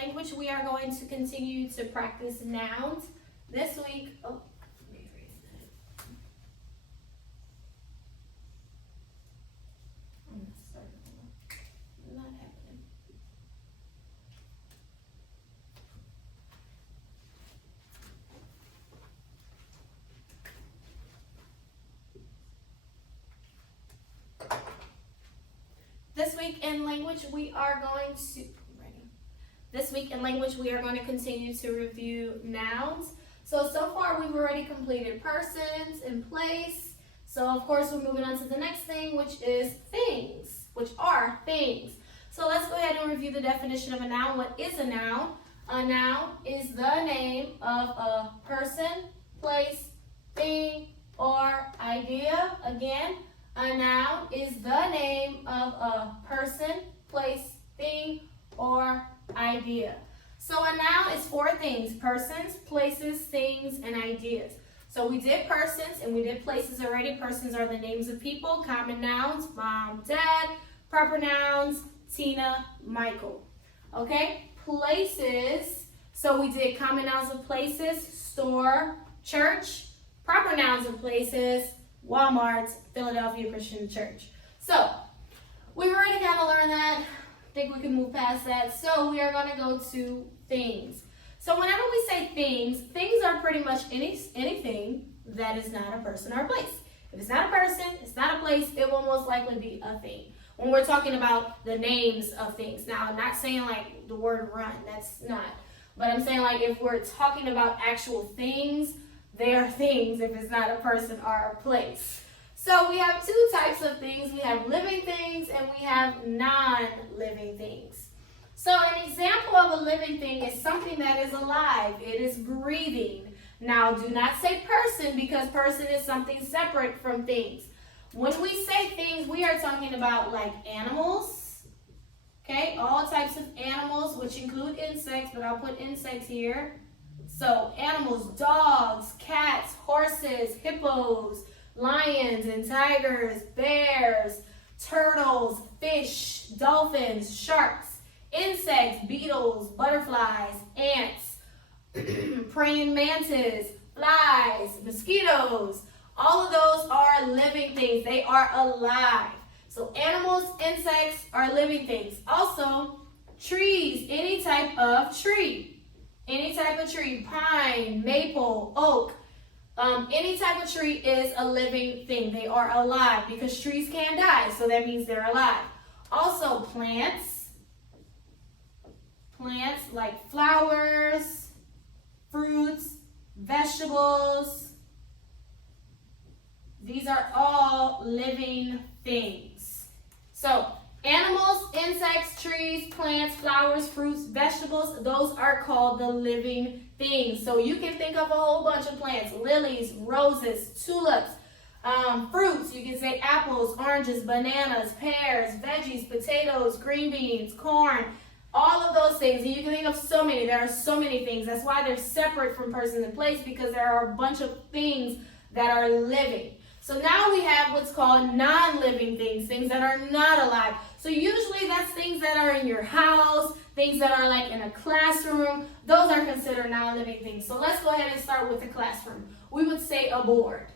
language, we are going to continue to practice nouns. This week, oh, let me erase that. I'm gonna start over. Not happening. This week in language, we are going to continue to review nouns. So far we've already completed persons and place. So of course we're moving on to the next thing, which is things, which are things. So let's go ahead and review the definition of a noun. What is a noun? A noun is the name of a person, place, thing, or idea. Again, a noun is the name of a person, place, thing, or idea. So a noun is four things: persons, places, things, and ideas. So we did persons and we did places already. Persons are the names of people. Common nouns: mom, dad. Proper nouns: Tina, Michael. Okay? Places. So we did common nouns of places: store, church. Proper nouns of places: Walmart, Philadelphia Christian Church. So we've already kind of learned that. I think we can move past that. So we are going to go to things. So whenever we say things, things are pretty much anything that is not a person or a place. If it's not a person, it's not a place, it will most likely be a thing. When we're talking about the names of things. Now, I'm not saying like the word run, that's not. But I'm saying like if we're talking about actual things, they are things if it's not a person or a place. So we have two types of things. We have living things and we have non-living things. So an example of a living thing is something that is alive. It is breathing. Now do not say person because person is something separate from things. When we say things, we are talking about like animals. Okay, all types of animals, which include insects, but I'll put insects here. So animals: dogs, cats, horses, hippos, lions and tigers, bears, turtles, fish, dolphins, sharks, insects, beetles, butterflies, ants, praying mantis, flies, mosquitoes. All of those are living things. They are alive. So animals, insects are living things. Also, trees, any type of tree. Any type of tree, pine, maple, oak. Any type of tree is a living thing. They are alive because trees can die, so that means they're alive. Also, plants. Plants like flowers, fruits, vegetables. These are all living things. So, animals, insects, trees, plants, flowers, fruits, vegetables, those are called the living things. So you can think of a whole bunch of plants: lilies, roses, tulips, fruits. You can say apples, oranges, bananas, pears, veggies, potatoes, green beans, corn, all of those things. And you can think of so many. There are so many things. That's why they're separate from person and place, because there are a bunch of things that are living. So now we have what's called non-living things, things that are not alive. So usually that's things that are in your house, things that are like in a classroom. Those are considered non-living things. So let's go ahead and start with the classroom. We would say a board.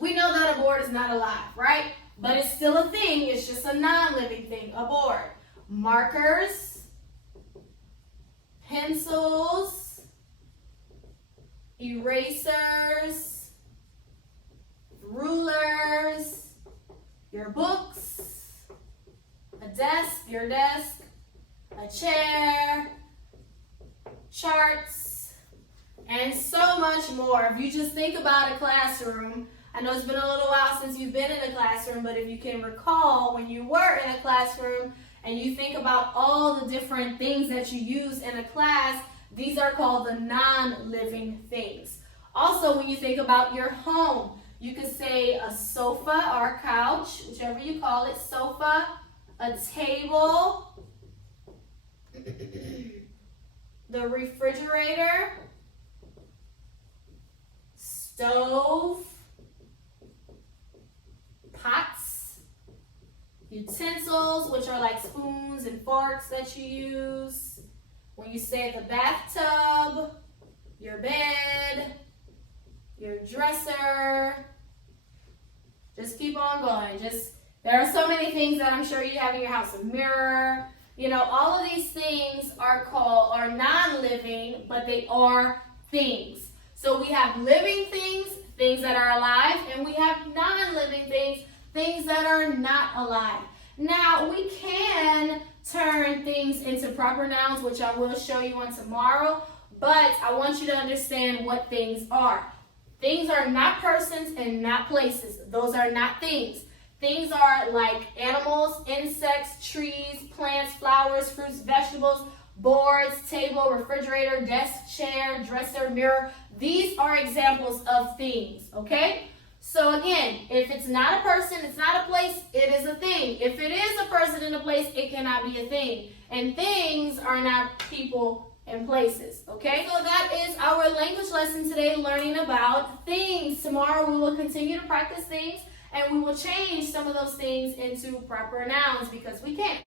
We know that a board is not alive, right? But it's still a thing. It's just a non-living thing, a board. Markers, pencils, erasers, rulers, your books, a desk, your desk, a chair, charts, and so much more. If you just think about a classroom, I know it's been a little while since you've been in a classroom, but if you can recall when you were in a classroom and you think about all the different things that you use in a class, these are called the non-living things. Also, when you think about your home, you could say a sofa or a couch, whichever you call it, sofa, a table, the refrigerator, stove, pots, utensils, which are like spoons and forks that you use. you say the bathtub, your bed, your dresser. Just keep on going. There are so many things that I'm sure you have in your house. A mirror, all of these things are non-living, but they are things. So we have living things, things that are alive, and we have non-living things, things that are not alive. Now, we can turn things into proper nouns, which I will show you on tomorrow, but I want you to understand what things are. Things are not persons and not places. Those are not things. Things are like animals, insects, trees, plants, flowers, fruits, vegetables, boards, table, refrigerator, desk, chair, dresser, mirror. These are examples of things, okay? So again, if it's not a person, it's not a place, it is a thing. If it is a person and a place, it cannot be a thing. And things are not people and places, okay? So that is our language lesson today, learning about things. Tomorrow we will continue to practice things, and we will change some of those things into proper nouns because we can.